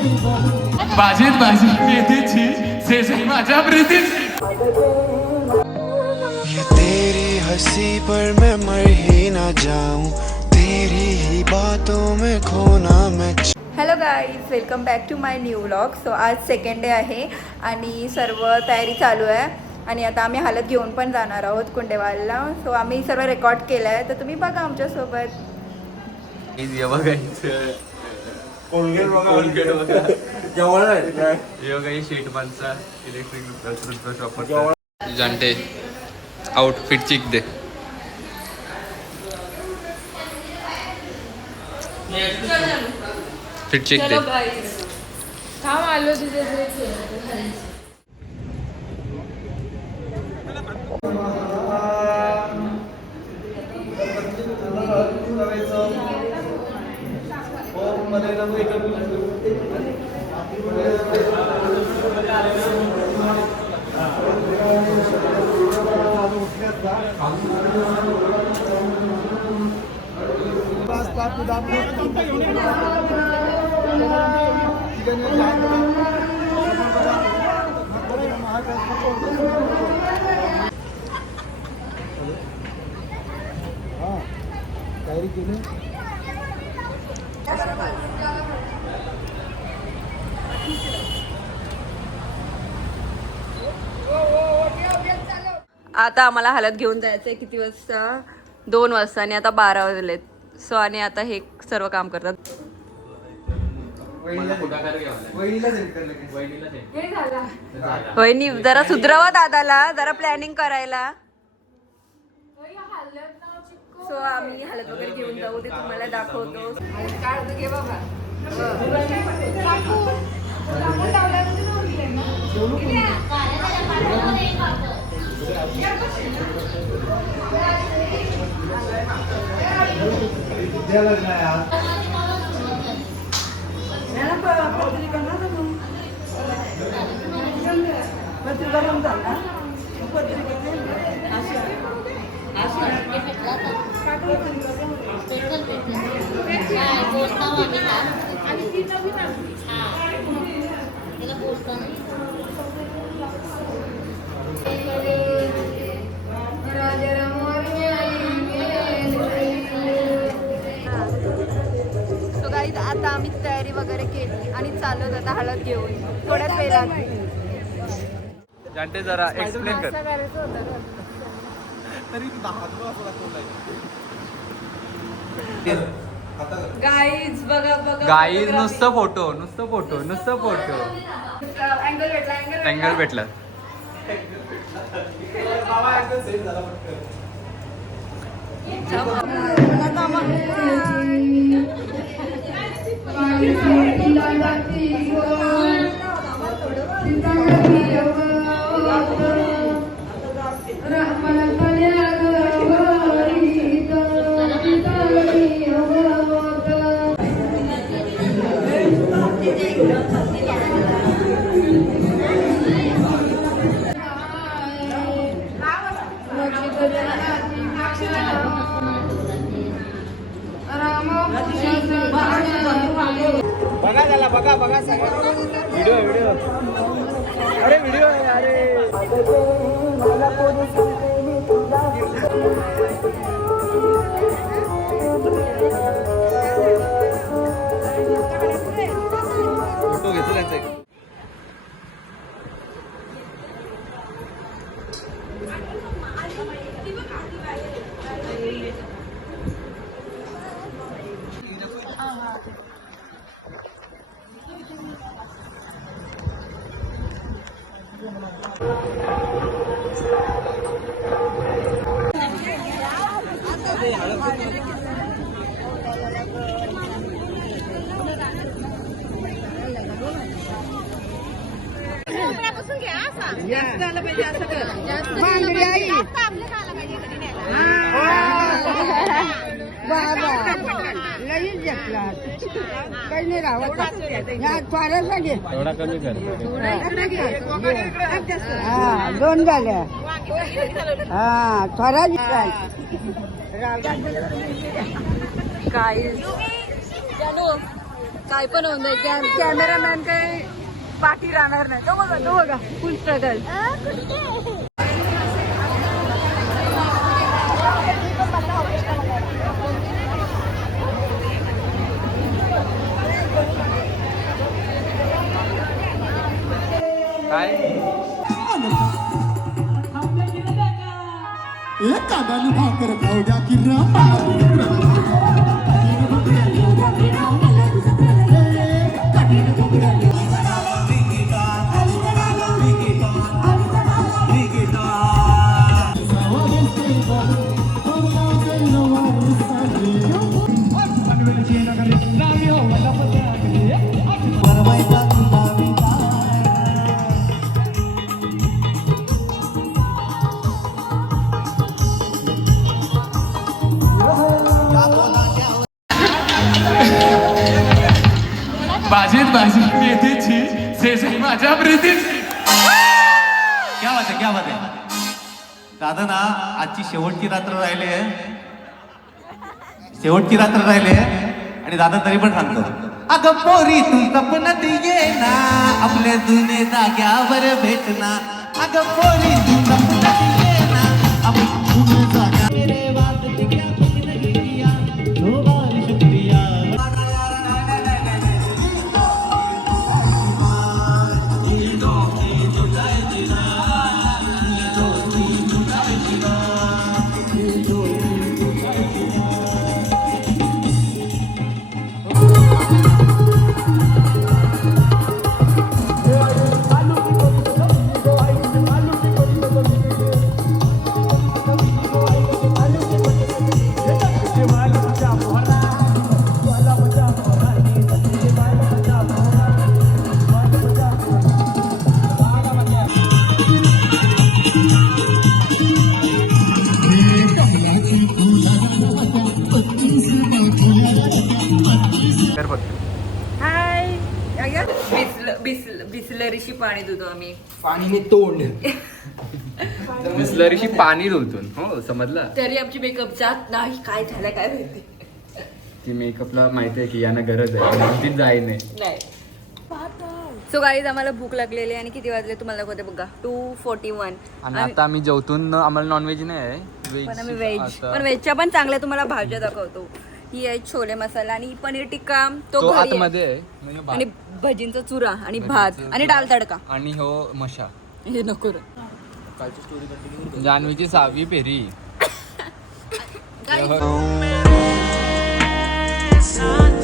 बाजेत बाजी मेथीची शेजारी माझ्या प्रीतीची. ये तेरी हंसी पर मैं मर ही ना जाऊं, तेरी ही बातों में खोना मैं. Hello guys, welcome back to my new vlog. So आज सेकंड डे आहे आणि सर्व तयारी चालू आहे आणि आता आम्ही हालत घेऊन पण जाणार आहोत कुंडेवालला. सो आम्ही सर्व रेकॉर्ड केलं आहे, तर तुम्ही बघा आमच्यासोबत. जाणते आउटफिट चिक दे. फिट चेक दे. थांब आलो तुझे. आता आम्हाला हालत घेऊन जायचंय. किती वाजता? 2 वाजता आणि आता 12 वाजलेत. सो आणि आता हे सर्व काम करतात. वहिनी जरा सुधरवा दादाला, जरा प्लॅनिंग करायला. सो आम्ही हालत वगैरे घेऊन जाऊ, ते तुम्हाला दाखवतो. घे बाबा. आता आम्ही तयारी वगैरे केली आणि चालत आता हळद घेऊन थोड्याच वेळात. जाणते जरा एक्सप्लेन कर. गाईज बघा बघा गाईज नुसतं फोटो. अँगल भेटला. बघा सगळ्या व्हिडिओ. अरे व्हिडिओ आहे. अरे फोटो घेतो त्यांचा. जास्त झालं पाहिजे असं कर. भांगडी आई लगेच घेतला काही नाही राहत. थोड्यासा घे. थोडा कमी कर. हा 2 झाल्या. हा थोडा गाईज काय पण होऊन जाईल कॅमेरामॅन काही पाठी राहणार नाही. तो बघा फुल स्ट्रगल. काय कांदाली भाकर खाऊ द्या की बाजीत बाजी मेथीची शेजा माझ्या प्रीतीची. क्या बात आहे, क्या बात आहे. दादा ना आजची शेवटची रात्र राहिली आहे, शेवटची रात्र राहिली आहे आणि दादा तरी पण सांगतो, अगं पोरी तू सपनात ये ना, आपल्या जुने जाग्यावर भेटना. अगं पोरी तू सपनात ये ना, आपल्या जुने जाग्यावर बिसलरीशी पाणी देतो आम्ही. पाणीने तोंड बिसलरीशी पाणी धुतून. हो समजलं. तरी आमची मेकअप जात नाही. काय झालं काय माहिती. ती मेकअपला माहिती आहे की यांना गरज आहे, ती जाई नाही. सो गाईज आम्हाला भूक लागलेली आहे आणि किती वाजले तुम्हाला दाखवते बघा 2:41. आणि आता आम्ही जेवतून आम्हाला नॉनव्हेज नाही आहे, पण आम्ही व्हेज पण व्हेजच्या पण चांगल्या तुम्हाला भाज्या दाखवतो. ही आहे छोले मसाला आणि पनीर टिक्का तो घरी आहे. आतमध्ये आहे म्हणजे आणि भजींचा चुरा आणि भात आणि डाल तडका. आणि हो मशा हे नको रे. जान्हवीची 6वी फेरी. साथ